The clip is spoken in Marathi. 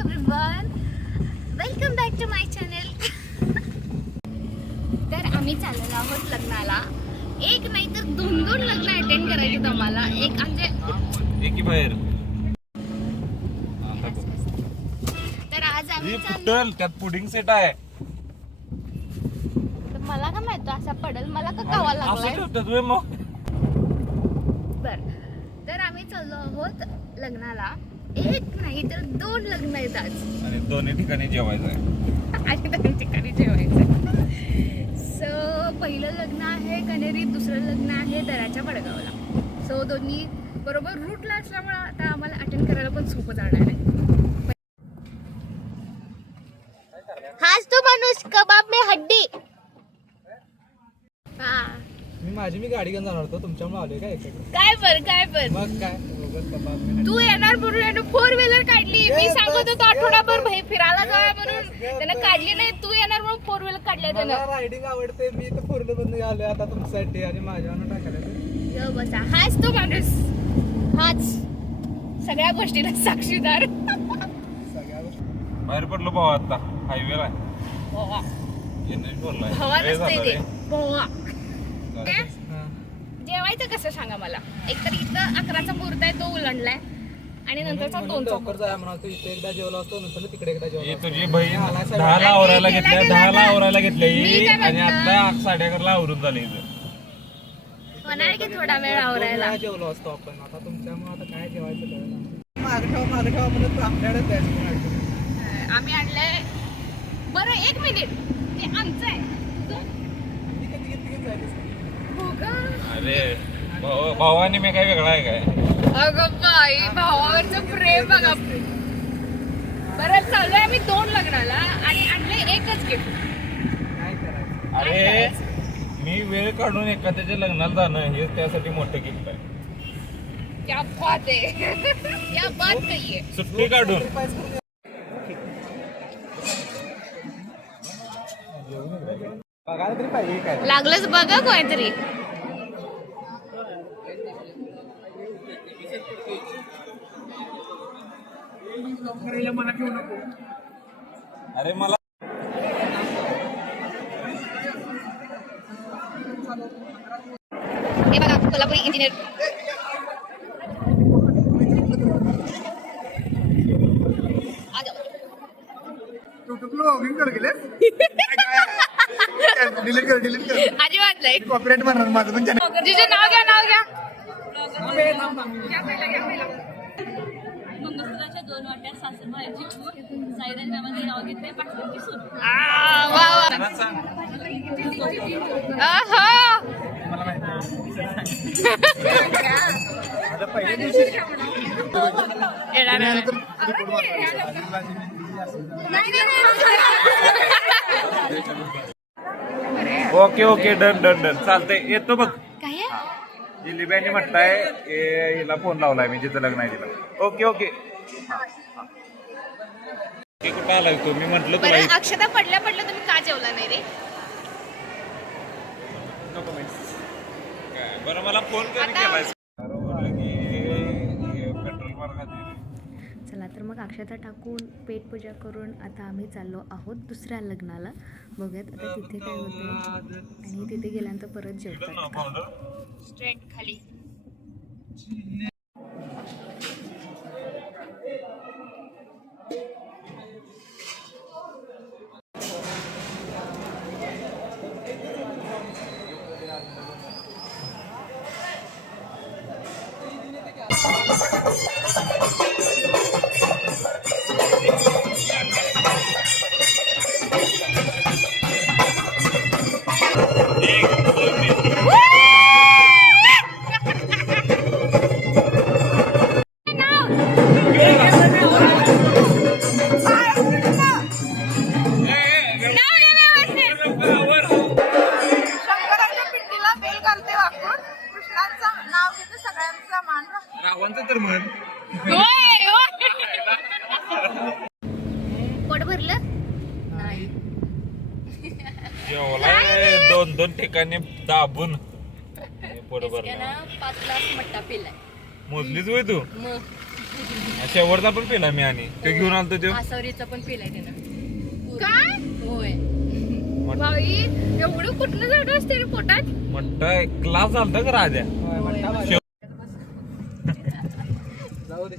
Everyone, welcome back to my channel. तर आम्ही चाललेलो आहोत लग्नाला. एक नाही तर दोन लग्न अटेंड करायचे आम्हाला. एक म्हणजे एकी बाहेर तर आज आम्ही फुटल त्यात पुडिंग सेट आहे. मला का माहित असा पडल, मला का कावा लागलाय. बर, तर आम्ही चाललो आहोत लग्नाला. एक नाही तर दोन लग्न आहेत आज आणि दोन्ही ठिकाणी जेवायचं आहे. आणि दोन ठिकाणी जेवायचं. सो पहिलं लग्न आहे कनेरी, दुसरं लग्न आहे दराच्या वडगावला. सो दोन्ही बरोबर रूटला असल्यामुळे आता आम्हाला अटेंड करायला पण सोपं जाणार आहे. हाच तो माणूस कबाब में हड्डी. हा, मी गाडी घेऊन जाणार होतो, तुमच्यामुळे आलोय काय काय बर मग काय तू येणार म्हणून 4 व्हीलर काढली. मी सांगत होतो आठवडाभर भाई फिरायला जाऊया म्हणून, त्यानं काढली नाही. तू येणार म्हणून 4 व्हीलर काढल्या त्यानं. रायडिंग आवडते, मी तर 4 व्हीलर बंद आलोय आता तुमच्यासाठी आणि माझ्यावर टाकायला. बसा, हाच तो माणूस, हाच सगळ्या गोष्टीला साक्षीदार. बाहेर पडलो भाऊ आता हायवेला भोवा बोललाय नसते ते, भोवा. जेवायचं कसं सांगा मला. एकतर इथं 11चा मुहूर्त आहे, तो उलंडलाय आणि नंतरचा 2चा लवकर जाया म्हणाल. इथे एकदा जेवलो असतो, नंतर तिकडे एकदा जेवलो असतो. तुझी बहीण 10ला आवरायला घेतल्या, 10ला आवरायला घेतली आणि आता 11:30ला आवरून झाले इथं. होणार की थोडा वेळ आवरायला. जेवलो असतो आपण. आता तुमच्यामुळे आता काय जेवायचं मागे ठेवा म्हणून आपल्याकडे द्यायचं. आम्ही आणलंय. बरं, 1 मिनिट, ते आमचं आहे. हो का? अरे भावाने मी काय वेगळा आहे काय? अगं बाई, भावावरचं प्रेम बघा. बरं, चाललोय आम्ही 2 लग्नाला आणि आणले एकच गिफ्ट. काय करायचं? अरे मी वेळ काढून एखाद्याच्या लग्नाला जाणं हे त्यासाठी मोठं गिफ्ट आहे. क्या बात आहे. क्या बात नाहीये. सुट्टी काढून बघायला तरी पाहिजे काय. लागलंच बघा कोणतरी. अरे मला हे बघा, कोल्हापुरी इंजिनियर. अजिबात नाही. कॉपीराइट म्हणणार माझं तुमच्या. जिजू नाव घ्या, नाव घ्या. मंगळसूत्राच्या 2 वाट्या सासरमाळ्याची पूर साईराजामध्ये नाव घेतले पाठवून सून. वा वा. आहा. येणार नाही. ओके डन चालतंय. येतो बघ. काय आहे? जिलेबी म्हटलंय हिला फोन लावलाय मी जिथं लग्न आहे तिला. ओके कुठं आलाय तू? मी म्हंटल तुला बरं, अक्षता पडल्या तुम्ही का जेवला नाही रे? काय बरं मला फोन कधी केलाय? पेट्रोल मार खाते. चला तर मग अक्षता टाकून पेटपूजा करून आता आम्ही चाललो आहोत दुसऱ्या लग्नाला. बघूयात आता तिथे काय होतं आणि तिथे गेल्यानंतर परत जेवतात का. स्ट्रेट खाली. रावांचं तर म्हण. पोट भरलं? जेवलाय 2 ठिकाणी दाबून पोट भरलं. 5 ग्लास मट्टा पिलाय. मोजलीच होय तू? मग शेवटचा पण पिला मी आणि ते घेऊन आलतो तो आसवरीचा पण पिलाय त्यानं. काय होय. बाई एवढं कुठलं जागा असते रे पोटात? म्हणतं क्लास झालता का राजा होय, म्हणता बरं. जाऊ दे